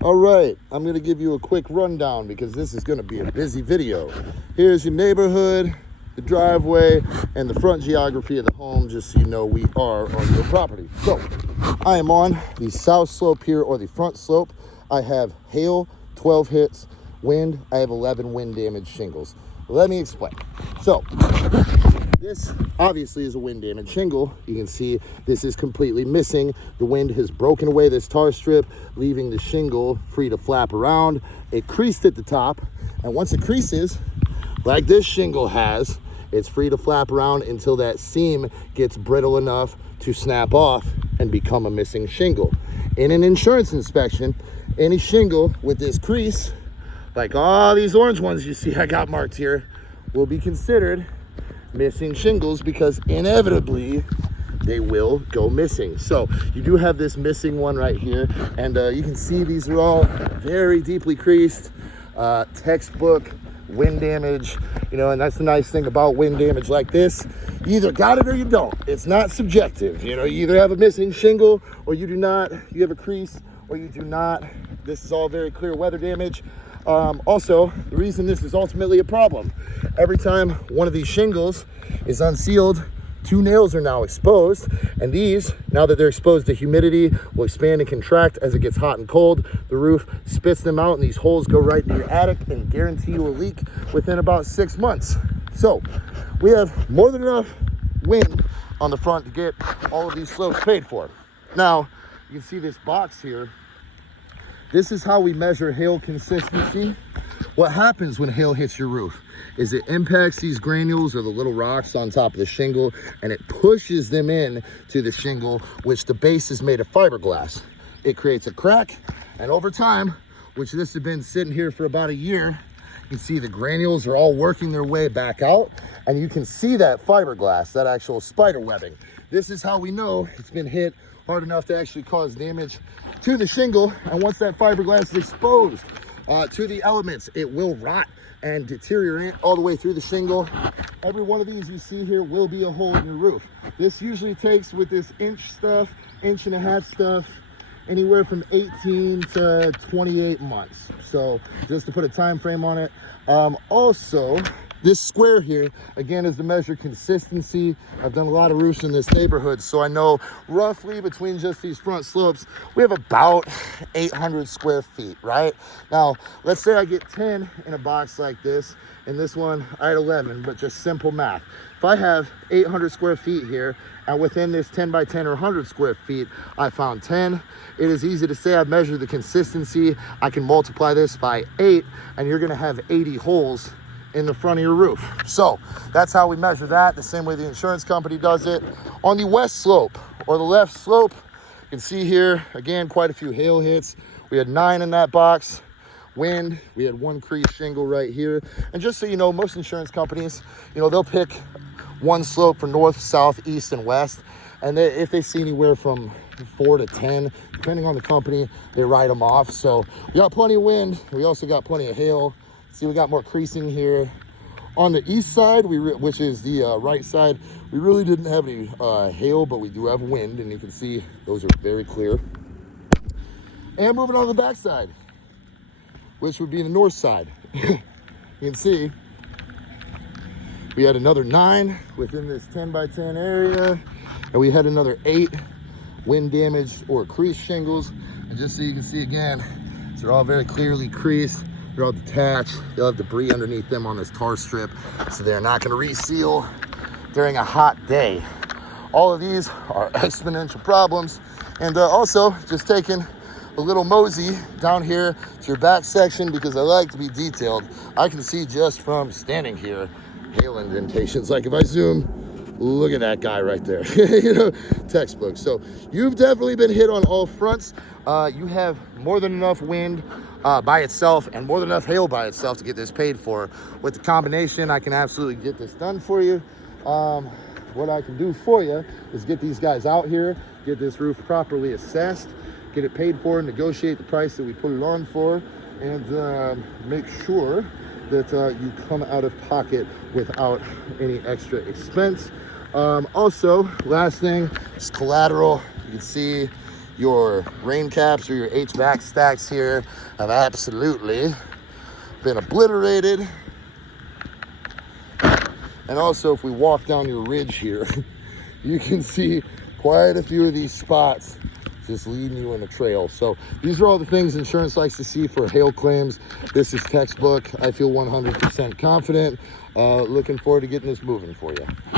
All right, I'm gonna give you a quick rundown because this is gonna be a busy video. Here's your neighborhood, the driveway, and the front geography of the home, just so you know we are on your property. So, I am on the south slope here, or the front slope. I have hail, 12 hits, wind, I have 11 wind damage shingles. Let me explain. So, this obviously is a wind damage shingle. You can see this is completely missing. The wind has broken away this tar strip, leaving the shingle free to flap around. It creased at the top, and once it creases, like this shingle has, it's free to flap around until that seam gets brittle enough to snap off and become a missing shingle. In an insurance inspection, any shingle with this crease, like all these orange ones you see I got marked here, will be considered missing shingles because inevitably they will go missing. So you do have this missing one right here, and you can see these are all very deeply creased, textbook wind damage, and that's the nice thing about wind damage like this. You either got it or you don't. It's not subjective. You either have a missing shingle or you do not. You have a crease or you do not. This is all very clear weather damage. Also, the reason this is ultimately a problem, every time one of these shingles is unsealed, two nails are now exposed, and these, now that they're exposed to humidity, will expand and contract as it gets hot and cold. The roof spits them out, and these holes go right into your attic and guarantee you a leak within about 6 months. So we have more than enough wind on the front to get all of these slopes paid for. Now, you can see this box here. This is how we measure hail consistency. What happens when hail hits your roof is it impacts these granules, or the little rocks on top of the shingle, and it pushes them in to the shingle, which the base is made of fiberglass. It creates a crack, and over time, which this has been sitting here for about a year, you can see the granules are all working their way back out, and you can see that fiberglass, that actual spider webbing. This is how we know it's been hit hard enough to actually cause damage to the shingle. And once that fiberglass is exposed to the elements, it will rot and deteriorate all the way through the shingle. Every one of these you see here will be a hole in your roof. This usually takes, with this inch and a half stuff, anywhere from 18 to 28 months. So just to put a time frame on it. Also, this square here, again, is to measure consistency. I've done a lot of roofs in this neighborhood, so I know roughly between just these front slopes, we have about 800 square feet, right? Now, let's say I get 10 in a box like this, and this one I had 11, but just simple math. If I have 800 square feet here, and within this 10 by 10 or 100 square feet, I found 10, it is easy to say I've measured the consistency. I can multiply this by 8, and you're gonna have 80 holes in the front of your roof. So that's how we measure that, the same way the insurance company does it. On the west slope, or the left slope, you can see here, again, quite a few hail hits. We had 9 in that box. Wind, we had 1 crease shingle right here. And just so you know, most insurance companies, they'll pick one slope for north, south, east, and west. And if they see anywhere from 4 to 10, depending on the company, they write them off. So we got plenty of wind. We also got plenty of hail. See, we got more creasing here. On the east side, which is the right side, we really didn't have any hail, but we do have wind, and you can see those are very clear. And moving on to the back side, which would be the north side. You can see we had another 9 within this 10 by 10 area, and we had another 8 wind damaged or creased shingles. And just so you can see again, they're all very clearly creased. They're all detached. They'll have debris underneath them on this tar strip, so they're not going to reseal during a hot day. All of these are exponential problems. And also, just taking a little mosey down here to your back section, because I like to be detailed. I can see just from standing here hail indentations. Like if I zoom, look at that guy right there. Textbook. So you've definitely been hit on all fronts. You have more than enough wind by itself and more than enough hail by itself to get this paid for. With the combination, I can absolutely get this done for you. What I can do for you is get these guys out here, get this roof properly assessed, get it paid for, negotiate the price that we put it on for, and make sure that you come out of pocket without any extra expense. Also, last thing is collateral. You can see Your rain caps or your HVAC stacks here have absolutely been obliterated. And also, if we walk down your ridge here, you can see quite a few of these spots just leading you in a trail. So these are all the things insurance likes to see for hail claims. This is textbook. I feel 100% confident. Looking forward to getting this moving for you.